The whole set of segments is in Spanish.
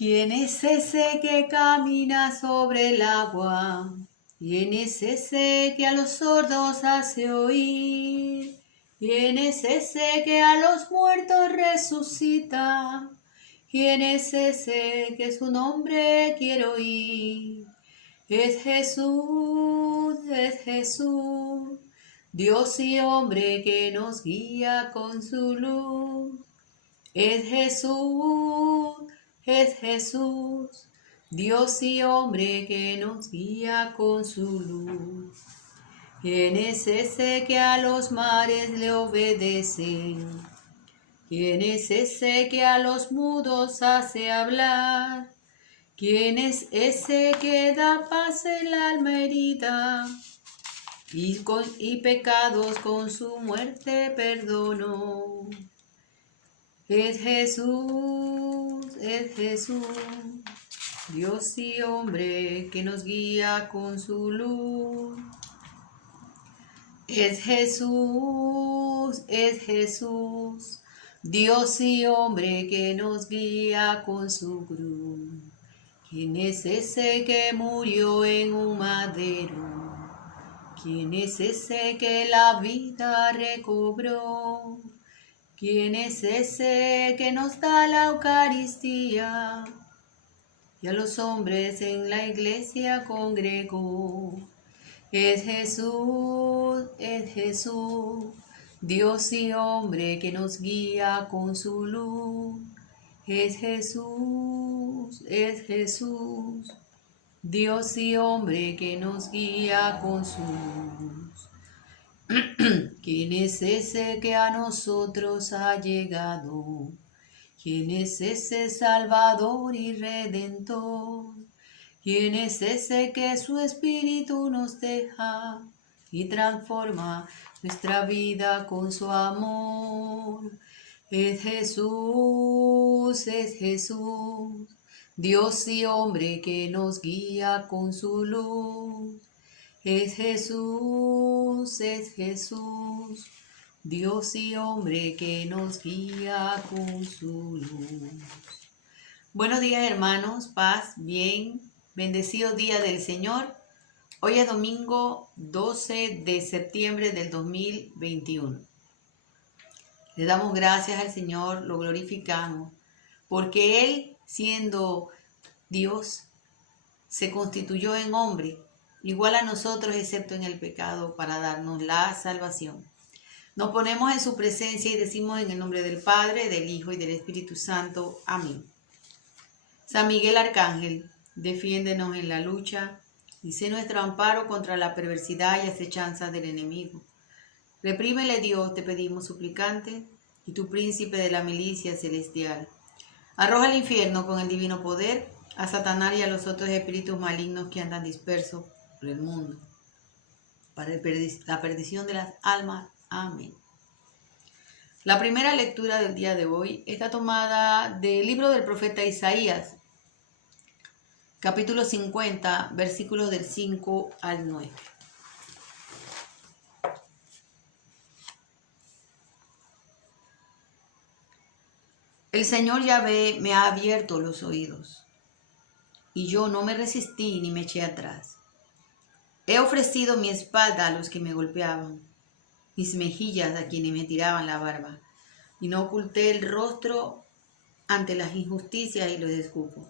¿Quién es ese que camina sobre el agua? ¿Quién es ese que a los sordos hace oír? ¿Quién es ese que a los muertos resucita? ¿Quién es ese que su nombre quiero oír? Es Jesús, Dios y hombre que nos guía con su luz. Es Jesús, Dios y hombre que nos guía con su luz. ¿Quién es ese que a los mares le obedecen? ¿Quién es ese que a los mudos hace hablar? ¿Quién es ese que da paz en la alma herida? Y pecados con su muerte perdonó. Es Jesús, Dios y hombre que nos guía con su luz. Es Jesús, Dios y hombre que nos guía con su cruz. ¿Quién es ese que murió en un madero? ¿Quién es ese que la vida recobró? ¿Quién es ese que nos da la Eucaristía y a los hombres en la iglesia congregó? Es Jesús, Dios y hombre que nos guía con su luz. Es Jesús, Dios y hombre que nos guía con su luz. ¿Quién es ese que a nosotros ha llegado? ¿Quién es ese Salvador y Redentor? ¿Quién es ese que su Espíritu nos deja y transforma nuestra vida con su amor? Es Jesús, Dios y hombre que nos guía con su luz. Es Jesús, Dios y hombre que nos guía con su luz. Buenos días, hermanos, paz, bien, bendecido día del Señor. Hoy es domingo 12 de septiembre del 2021. Le damos gracias al Señor, lo glorificamos, porque Él, siendo Dios, se constituyó en hombre, igual a nosotros excepto en el pecado, para darnos la salvación. Nos ponemos en su presencia y decimos en el nombre del Padre, del Hijo y del Espíritu Santo. Amén. San Miguel Arcángel, defiéndenos en la lucha y sé nuestro amparo contra la perversidad y acechanza del enemigo. Reprímele, Dios, te pedimos suplicante, y tu príncipe de la milicia celestial. Arroja al infierno con el divino poder a Satanás y a los otros espíritus malignos que andan dispersos por el mundo, para la perdición de las almas. Amén. La primera lectura del día de hoy está tomada del libro del profeta Isaías, capítulo 50, versículos del 5 al 9. El Señor Yahvé me ha abierto los oídos, y yo no me resistí ni me eché atrás. He ofrecido mi espalda a los que me golpeaban, mis mejillas a quienes me tiraban la barba, y no oculté el rostro ante las injusticias y los descupos.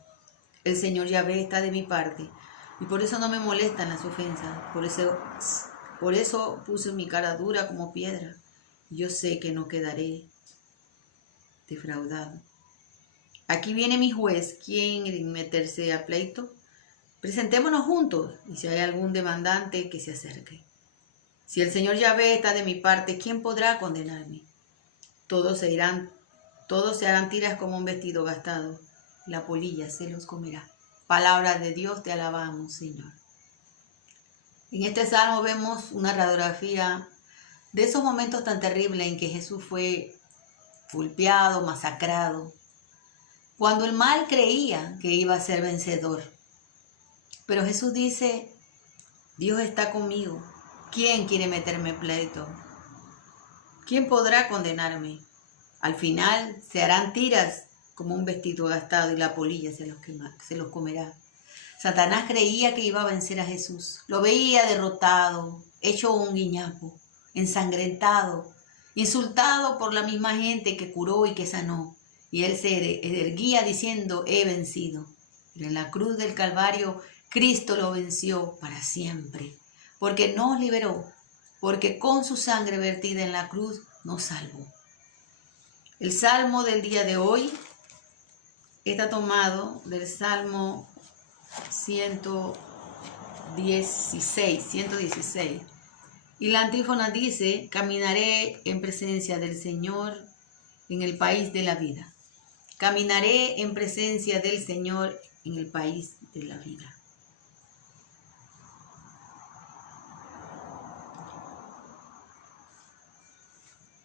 El Señor Yahvé está de mi parte, y por eso no me molestan las ofensas. Por eso puse mi cara dura como piedra, y yo sé que no quedaré defraudado. Aquí viene mi juez, ¿quién meterse a pleito? Presentémonos juntos, y si hay algún demandante, que se acerque. Si el Señor Yahvé está de mi parte, ¿quién podrá condenarme? Todos se harán tiras como un vestido gastado, la polilla se los comerá. Palabra de Dios, te alabamos, Señor. En este salmo vemos una radiografía de esos momentos tan terribles en que Jesús fue golpeado, masacrado, cuando el mal creía que iba a ser vencedor. Pero Jesús dice, Dios está conmigo. ¿Quién quiere meterme pleito? ¿Quién podrá condenarme? Al final se harán tiras como un vestido gastado y la polilla se los comerá. Satanás creía que iba a vencer a Jesús. Lo veía derrotado, hecho un guiñapo, ensangrentado, insultado por la misma gente que curó y que sanó. Y él se erguía diciendo, he vencido. Pero en la cruz del Calvario, Cristo lo venció para siempre, porque nos liberó, porque con su sangre vertida en la cruz nos salvó. El salmo del día de hoy está tomado del Salmo 116. Y la antífona dice, caminaré en presencia del Señor en el país de la vida. Caminaré en presencia del Señor en el país de la vida.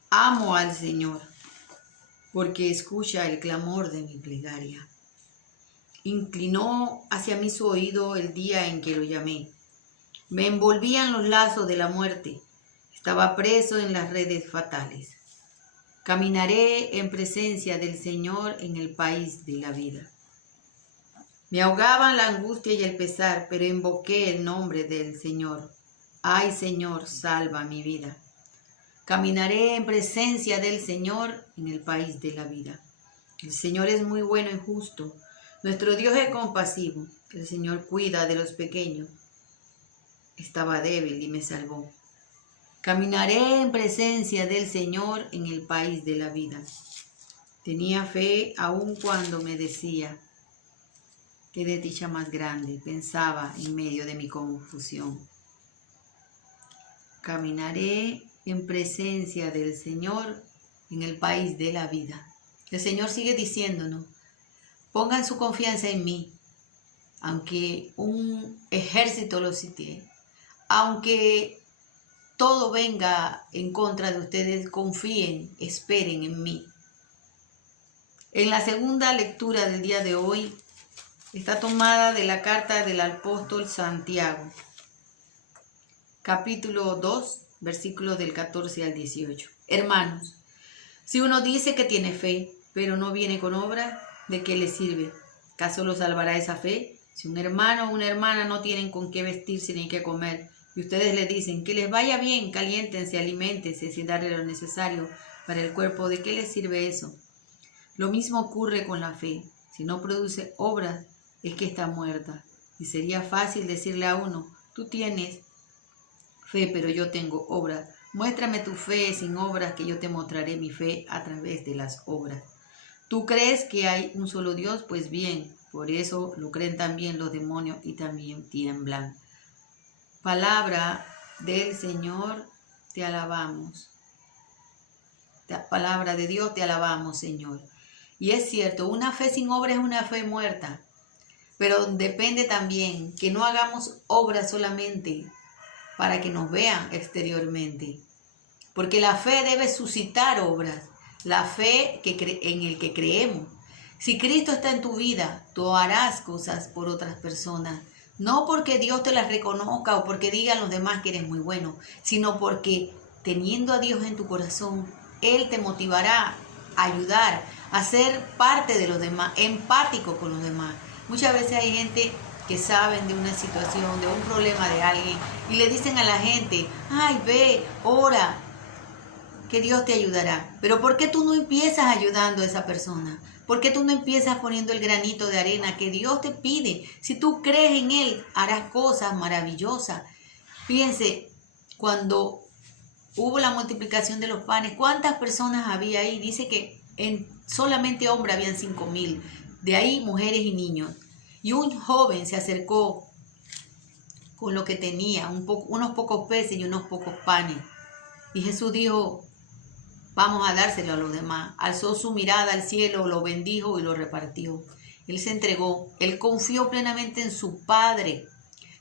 Amo al Señor, porque escucha el clamor de mi plegaria. Inclinó hacia mí su oído el día en que lo llamé. Me envolvían los lazos de la muerte. Estaba preso en las redes fatales. Caminaré en presencia del Señor en el país de la vida. Me ahogaban la angustia y el pesar, pero invoqué el nombre del Señor. Ay, Señor, salva mi vida. Caminaré en presencia del Señor en el país de la vida. El Señor es muy bueno y justo. Nuestro Dios es compasivo. El Señor cuida de los pequeños. Estaba débil y me salvó. Caminaré en presencia del Señor en el país de la vida. Tenía fe aun cuando me decía, qué desdicha más grande, pensaba en medio de mi confusión. Caminaré en presencia del Señor en el país de la vida. El Señor sigue diciéndonos, pongan su confianza en mí, aunque un ejército lo sitúe, aunque todo venga en contra de ustedes, confíen, esperen en mí. En la segunda lectura del día de hoy está tomada de la carta del apóstol Santiago, capítulo 2, versículos del 14 al 18. Hermanos, si uno dice que tiene fe, pero no viene con obra, ¿de qué le sirve? ¿Acaso lo salvará esa fe? Si un hermano o una hermana no tienen con qué vestirse ni qué comer, y ustedes les dicen que les vaya bien, caliéntense, aliméntense sin darle lo necesario para el cuerpo, ¿de qué les sirve eso? Lo mismo ocurre con la fe. Si no produce obras, es que está muerta. Y sería fácil decirle a uno, tú tienes fe, pero yo tengo obras. Muéstrame tu fe sin obras, que yo te mostraré mi fe a través de las obras. ¿Tú crees que hay un solo Dios? Pues bien, por eso lo creen también los demonios y también tiemblan. Palabra del Señor, te alabamos. Palabra de Dios, te alabamos, Señor. Y es cierto, una fe sin obra es una fe muerta. Pero depende también que no hagamos obras solamente para que nos vean exteriormente. Porque la fe debe suscitar obras. La fe en el que creemos. Si Cristo está en tu vida, tú harás cosas por otras personas. No porque Dios te las reconozca o porque digan los demás que eres muy bueno, sino porque teniendo a Dios en tu corazón, Él te motivará a ayudar, a ser parte de los demás, empático con los demás. Muchas veces hay gente que saben de una situación, de un problema de alguien y le dicen a la gente, ay, ve, ora, que Dios te ayudará. Pero ¿por qué tú no empiezas ayudando a esa persona? ¿Por qué tú no empiezas poniendo el granito de arena que Dios te pide? Si tú crees en Él, harás cosas maravillosas. Fíjense, cuando hubo la multiplicación de los panes, ¿cuántas personas había ahí? Dice que solamente hombres habían 5,000. De ahí mujeres y niños. Y un joven se acercó con lo que tenía, unos pocos peces y unos pocos panes. Y Jesús dijo, vamos a dárselo a los demás. Alzó su mirada al cielo, lo bendijo y lo repartió. Él se entregó, él confió plenamente en su Padre,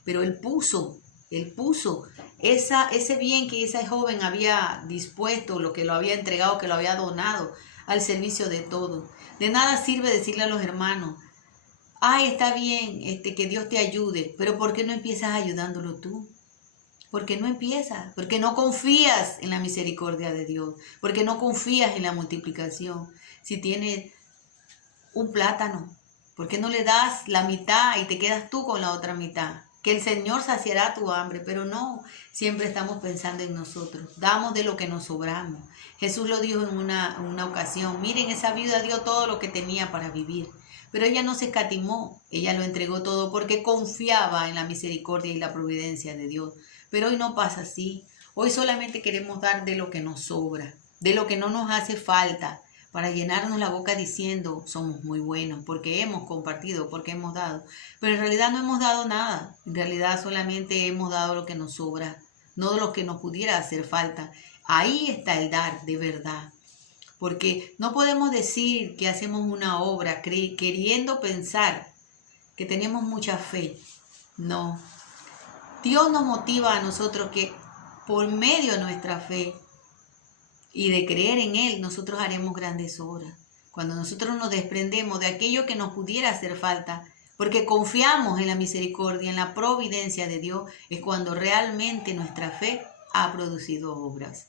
pero él puso ese bien que ese joven había dispuesto, lo que lo había entregado, que lo había donado al servicio de todos. De nada sirve decirle a los hermanos, ay, está bien, que Dios te ayude, pero ¿por qué no empiezas ayudándolo tú? ¿Por qué no empiezas? Porque no confías en la misericordia de Dios, porque no confías en la multiplicación. Si tienes un plátano? ¿Por qué no le das la mitad y te quedas tú con la otra mitad? Que el Señor saciará tu hambre, pero no, siempre estamos pensando en nosotros. Damos de lo que nos sobramos. Jesús lo dijo en una ocasión. Miren, esa viuda dio todo lo que tenía para vivir, pero ella no se escatimó. Ella lo entregó todo porque confiaba en la misericordia y la providencia de Dios. Pero hoy no pasa así. Hoy solamente queremos dar de lo que nos sobra, de lo que no nos hace falta, para llenarnos la boca diciendo somos muy buenos, porque hemos compartido, porque hemos dado. Pero en realidad no hemos dado nada. En realidad solamente hemos dado lo que nos sobra, no lo que nos pudiera hacer falta. Ahí está el dar de verdad. Porque no podemos decir que hacemos una obra queriendo pensar que tenemos mucha fe. No. Dios nos motiva a nosotros que por medio de nuestra fe y de creer en Él, nosotros haremos grandes obras. Cuando nosotros nos desprendemos de aquello que nos pudiera hacer falta, porque confiamos en la misericordia, en la providencia de Dios, es cuando realmente nuestra fe ha producido obras.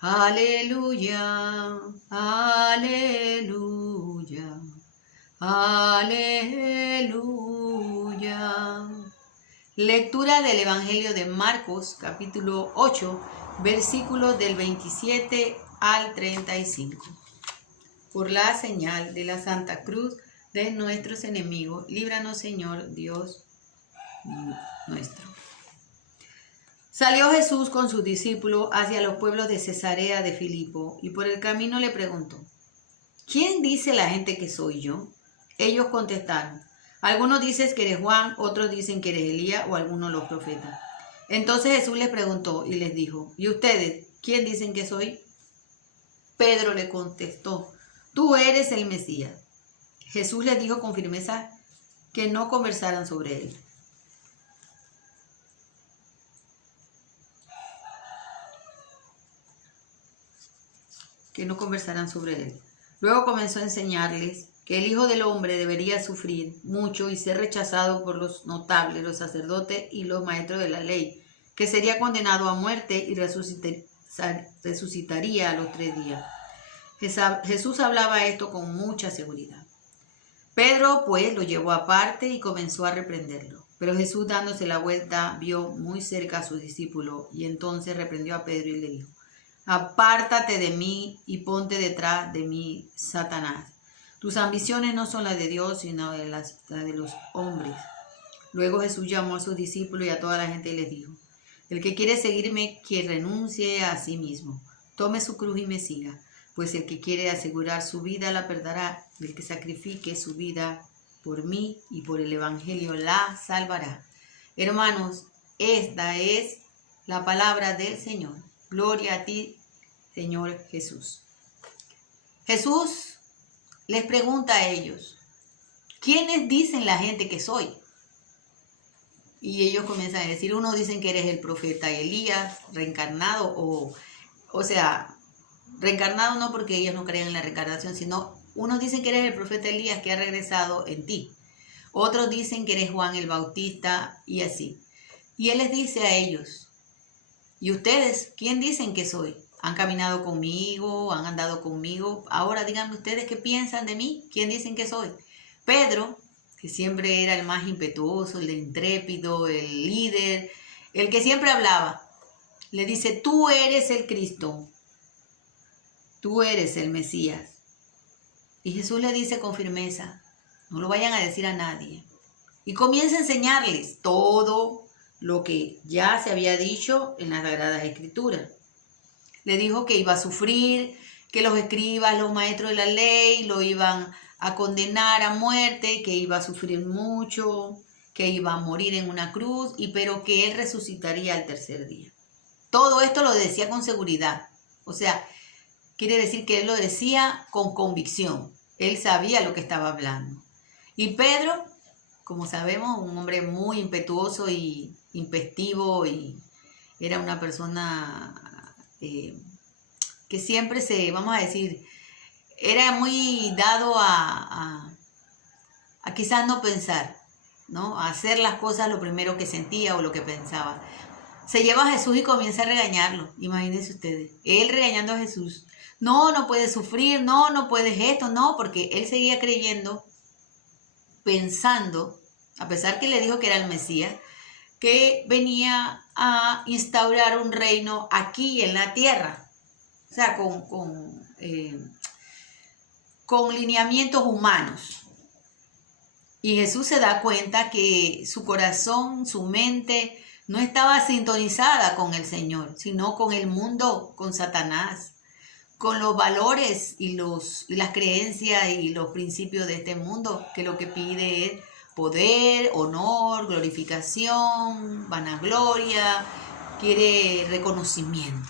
Aleluya, aleluya, aleluya. Lectura del Evangelio de Marcos, capítulo 8, versículos del 27 al 35. Por la señal de la Santa Cruz de nuestros enemigos, líbranos, Señor Dios nuestro. Salió Jesús con sus discípulos hacia los pueblos de Cesarea de Filipo, y por el camino le preguntó: ¿quién dice la gente que soy yo? Ellos contestaron: algunos dicen que eres Juan, otros dicen que eres Elías o algunos los profetas. Entonces Jesús les preguntó y les dijo: ¿y ustedes quién dicen que soy? Pedro le contestó: tú eres el Mesías. Jesús les dijo con firmeza que no conversaran sobre él. Luego comenzó a enseñarles que el Hijo del Hombre debería sufrir mucho y ser rechazado por los notables, los sacerdotes y los maestros de la ley, que sería condenado a muerte y resucitaría a los 3 días. Jesús hablaba esto con mucha seguridad. Pedro pues lo llevó aparte y comenzó a reprenderlo. Pero Jesús, dándose la vuelta, vio muy cerca a sus discípulos y entonces reprendió a Pedro y le dijo: apártate de mí y ponte detrás de mí, Satanás. Tus ambiciones no son las de Dios, sino las de los hombres. Luego Jesús llamó a sus discípulos y a toda la gente y les dijo: el que quiere seguirme, que renuncie a sí mismo, tome su cruz y me siga. Pues el que quiere asegurar su vida la perderá, el que sacrifique su vida por mí y por el Evangelio la salvará. Hermanos, esta es la palabra del Señor. Gloria a ti, Señor Jesús. Jesús les pregunta a ellos: ¿quiénes dicen la gente que soy? Y ellos comienzan a decir: unos dicen que eres el profeta Elías, reencarnado, o sea, reencarnado no porque ellos no creen en la reencarnación, sino unos dicen que eres el profeta Elías que ha regresado en ti. Otros dicen que eres Juan el Bautista y así. Y él les dice a ellos: ¿y ustedes quién dicen que soy? ¿Han caminado conmigo? ¿Han andado conmigo? Ahora díganme ustedes qué piensan de mí. ¿Quién dicen que soy? Pedro, que siempre era el más impetuoso, el intrépido, el líder, el que siempre hablaba, le dice: tú eres el Cristo, tú eres el Mesías. Y Jesús le dice con firmeza: no lo vayan a decir a nadie. Y comienza a enseñarles todo lo que ya se había dicho en las Sagradas Escrituras. Le dijo que iba a sufrir, que los escribas, los maestros de la ley lo iban a condenar a muerte, que iba a sufrir mucho, que iba a morir en una cruz, pero que él resucitaría al 3er día. Todo esto lo decía con seguridad. O sea, quiere decir que él lo decía con convicción. Él sabía lo que estaba hablando. Y Pedro, como sabemos, un hombre muy impetuoso y impestivo, y era una persona que siempre vamos a decir, era muy dado a quizás no pensar, ¿no? A hacer las cosas lo primero que sentía o lo que pensaba. Se lleva a Jesús y comienza a regañarlo. Imagínense ustedes, él regañando a Jesús. no, no puedes sufrir, no, no puedes esto, no, porque él seguía creyendo, pensando, a pesar que le dijo que era el Mesías, que venía a instaurar un reino aquí en la tierra, o sea, con lineamientos humanos. Y Jesús se da cuenta que su corazón, su mente, no estaba sintonizada con el Señor, sino con el mundo, con Satanás, con los valores y las creencias y los principios de este mundo, que lo que pide es poder, honor, glorificación, vanagloria, quiere reconocimiento.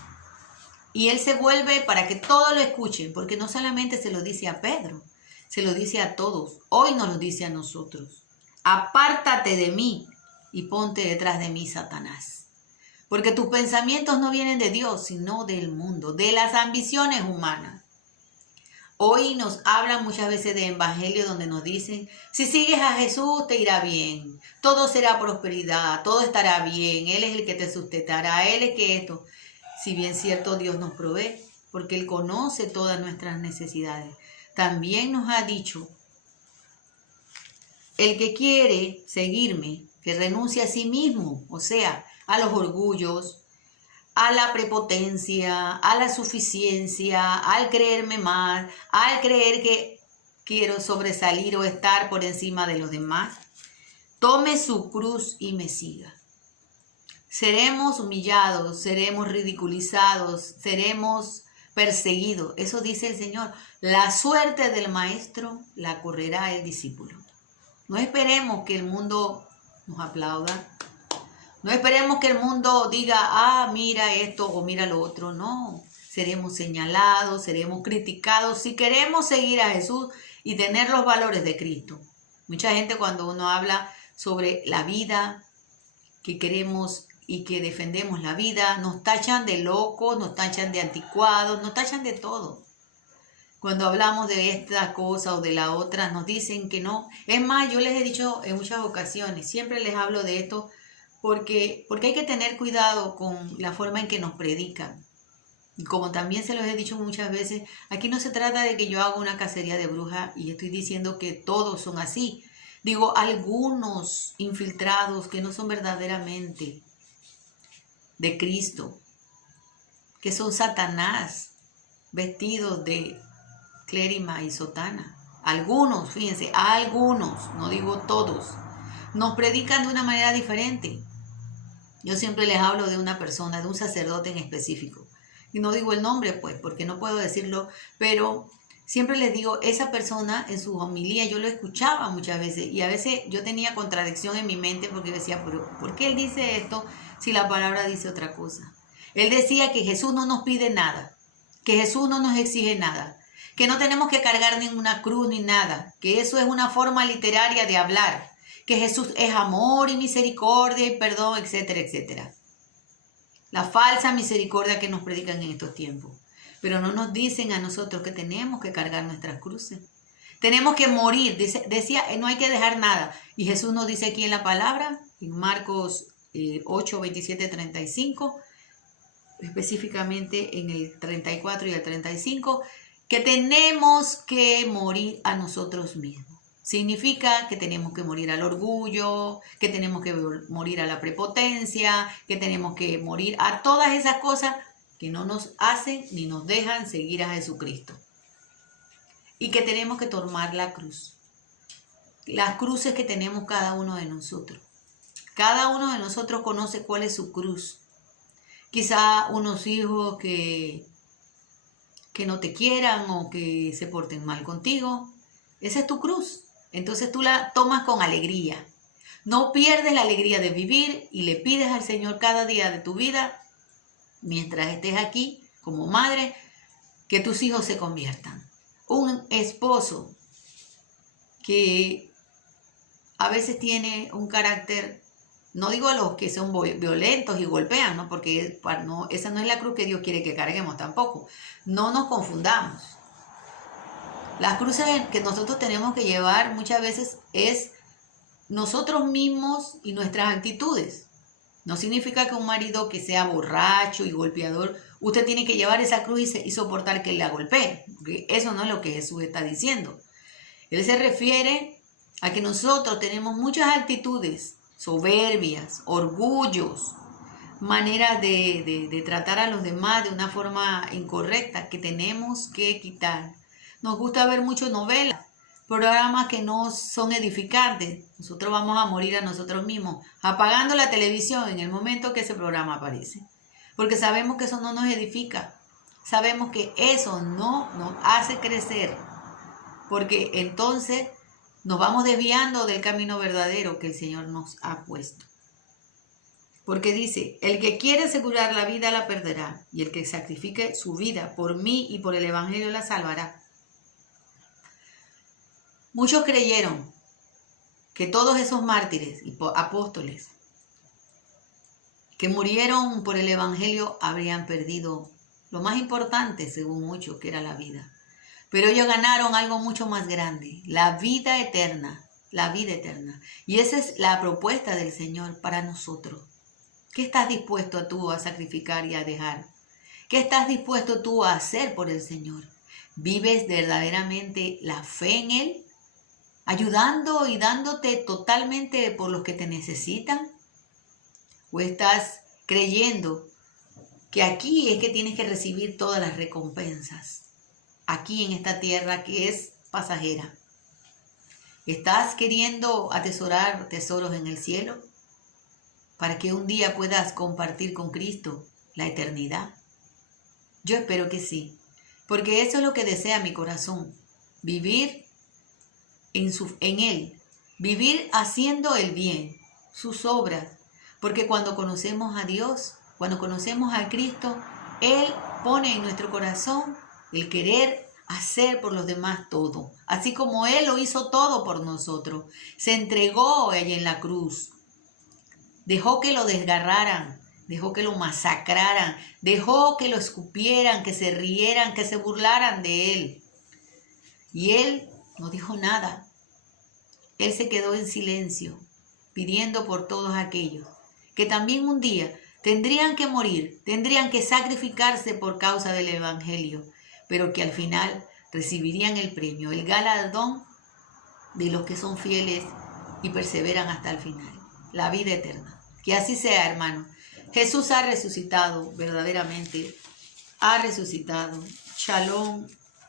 Y él se vuelve para que todos lo escuchen, porque no solamente se lo dice a Pedro, se lo dice a todos. Hoy nos lo dice a nosotros. Apártate de mí y ponte detrás de mí, Satanás. Porque tus pensamientos no vienen de Dios, sino del mundo, de las ambiciones humanas. Hoy nos hablan muchas veces de evangelio donde nos dicen, si sigues a Jesús te irá bien, todo será prosperidad, todo estará bien, Él es el que te sustentará, Él es que esto. Si bien cierto, Dios nos provee, porque Él conoce todas nuestras necesidades. También nos ha dicho, el que quiere seguirme, que renuncie a sí mismo, o sea, a los orgullos, a la prepotencia, a la suficiencia, al creerme más, al creer que quiero sobresalir o estar por encima de los demás. Tome su cruz y me siga. Seremos humillados, seremos ridiculizados, seremos perseguidos. Eso dice el Señor. La suerte del maestro la correrá el discípulo. No esperemos que el mundo nos aplauda. No esperemos que el mundo diga, ah, mira esto o mira lo otro. No, seremos señalados, seremos criticados si queremos seguir a Jesús y tener los valores de Cristo. Mucha gente cuando uno habla sobre la vida, que queremos y que defendemos la vida, nos tachan de locos, nos tachan de anticuados, nos tachan de todo. Cuando hablamos de esta cosa o de la otra, nos dicen que no. Es más, yo les he dicho en muchas ocasiones, siempre les hablo de esto, porque hay que tener cuidado con la forma en que nos predican. Y como también se los he dicho muchas veces, aquí no se trata de que yo haga una cacería de brujas y estoy diciendo que todos son así. Digo, algunos infiltrados que no son verdaderamente de Cristo, que son Satanás, vestidos de clérima y sotana. Algunos, fíjense, algunos, no digo todos, nos predican de una manera diferente. Yo siempre les hablo de una persona, de un sacerdote en específico. Y no digo el nombre, pues, porque no puedo decirlo, pero siempre les digo, esa persona en su homilía, yo lo escuchaba muchas veces, y a veces yo tenía contradicción en mi mente porque decía, pero ¿por qué él dice esto si la palabra dice otra cosa? Él decía que Jesús no nos pide nada, que Jesús no nos exige nada, que no tenemos que cargar ninguna cruz ni nada, que eso es una forma literaria de hablar, que Jesús es amor y misericordia y perdón, etcétera, etcétera. La falsa misericordia que nos predican en estos tiempos. Pero no nos dicen a nosotros que tenemos que cargar nuestras cruces. Tenemos que morir. Decía, no hay que dejar nada. Y Jesús nos dice aquí en la palabra, en Marcos 8, 27, 35, específicamente en el 34 y el 35, que tenemos que morir a nosotros mismos. Significa que tenemos que morir al orgullo, que tenemos que morir a la prepotencia, que tenemos que morir a todas esas cosas que no nos hacen ni nos dejan seguir a Jesucristo. Y que tenemos que tomar la cruz. Las cruces que tenemos cada uno de nosotros. Cada uno de nosotros conoce cuál es su cruz. Quizá unos hijos que no te quieran o que se porten mal contigo. Esa es tu cruz. Entonces tú la tomas con alegría. No pierdes la alegría de vivir y le pides al Señor cada día de tu vida, mientras estés aquí como madre, que tus hijos se conviertan. Un esposo que a veces tiene un carácter, no digo a los que son violentos y golpean, ¿no? Porque esa no es la cruz que Dios quiere que carguemos tampoco. No nos confundamos. Las cruces que nosotros tenemos que llevar muchas veces es nosotros mismos y nuestras actitudes. No significa que un marido que sea borracho y golpeador usted tiene que llevar esa cruz y soportar que Él la golpee. Porque eso no es lo que Jesús está diciendo. Él se refiere a que nosotros tenemos muchas actitudes, soberbias, orgullos, maneras de tratar a los demás de una forma incorrecta que tenemos que quitar. Nos gusta ver mucho novelas, programas que no son edificantes. Nosotros vamos a morir a nosotros mismos apagando la televisión en el momento que ese programa aparece. Porque sabemos que eso no nos edifica. Sabemos que eso no nos hace crecer. Porque entonces nos vamos desviando del camino verdadero que el Señor nos ha puesto. Porque dice, el que quiere asegurar la vida la perderá, y el que sacrifique su vida por mí y por el evangelio la salvará. Muchos creyeron que todos esos mártires y apóstoles que murieron por el evangelio habrían perdido lo más importante, según muchos, que era la vida. Pero ellos ganaron algo mucho más grande, la vida eterna, la vida eterna. Y esa es la propuesta del Señor para nosotros. ¿Qué estás dispuesto tú a sacrificar y a dejar? ¿Qué estás dispuesto tú a hacer por el Señor? ¿Vives verdaderamente la fe en Él? ¿Ayudando y dándote totalmente por los que te necesitan? ¿O estás creyendo que aquí es que tienes que recibir todas las recompensas? Aquí en esta tierra que es pasajera. ¿Estás queriendo atesorar tesoros en el cielo? Para que un día puedas compartir con Cristo la eternidad. Yo espero que sí, porque eso es lo que desea mi corazón, vivir en Él, vivir haciendo el bien, sus obras, porque cuando conocemos a Dios, cuando conocemos a Cristo, Él pone en nuestro corazón el querer hacer por los demás todo, así como Él lo hizo todo por nosotros, se entregó allí en la cruz. Dejó que lo desgarraran, dejó que lo masacraran, dejó que lo escupieran, que se rieran, que se burlaran de Él. Y Él no dijo nada. Él se quedó en silencio, pidiendo por todos aquellos que también un día tendrían que morir, tendrían que sacrificarse por causa del Evangelio, pero que al final recibirían el premio, el galardón de los que son fieles y perseveran hasta el final, la vida eterna. Que así sea, hermano. Jesús ha resucitado, verdaderamente. Ha resucitado. Shalom,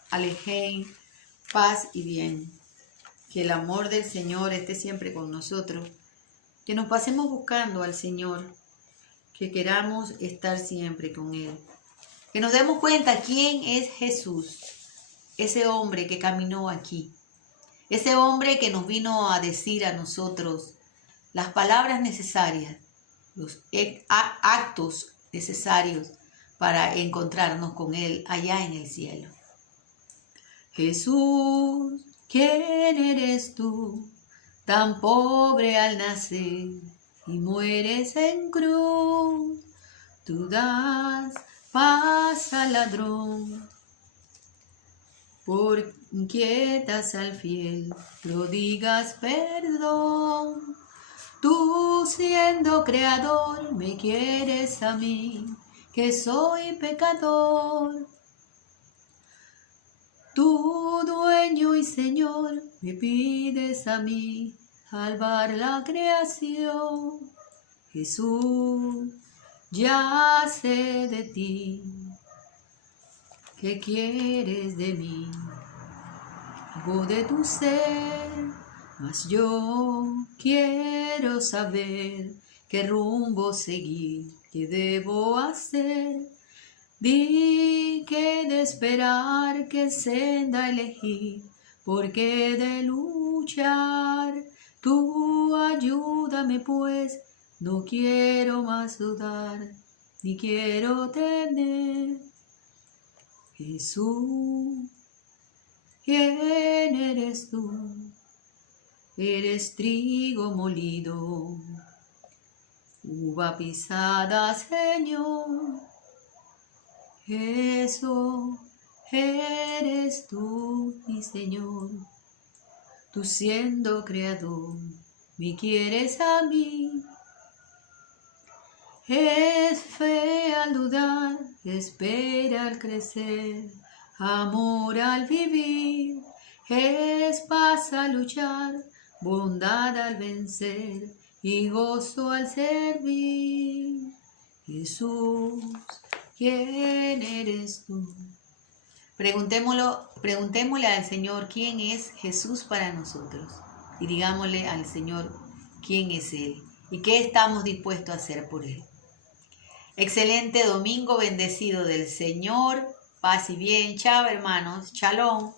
Alejem, paz y bien. Que el amor del Señor esté siempre con nosotros. Que nos pasemos buscando al Señor. Que queramos estar siempre con Él. Que nos demos cuenta quién es Jesús. Ese hombre que caminó aquí. Ese hombre que nos vino a decir a nosotros las palabras necesarias, los actos necesarios para encontrarnos con Él allá en el cielo. Jesús, ¿quién eres tú? Tan pobre al nacer y mueres en cruz. Tú das paz al ladrón, por inquietas al fiel, prodigas perdón. Tú siendo creador me quieres a mí, que soy pecador. Tú dueño y Señor me pides a mí salvar la creación. Jesús, ya sé de ti, ¿qué quieres de mí? Algo de tu ser. Mas yo quiero saber qué rumbo seguir, qué debo hacer. Di que de esperar, qué senda elegir, porque de luchar. Tú ayúdame pues, no quiero más dudar, ni quiero temer. Jesús, ¿quién eres tú? Eres trigo molido, uva pisada, Señor. Eso eres tú, mi Señor. Tú siendo creador, me quieres a mí. Es fe al dudar, espera al crecer, amor al vivir, es paz al luchar, bondad al vencer y gozo al servir. Jesús, ¿quién eres tú? Preguntémosle al Señor quién es Jesús para nosotros y digámosle al Señor quién es Él y qué estamos dispuestos a hacer por Él. Excelente domingo bendecido del Señor. Paz y bien. Chao, hermanos. Shalom.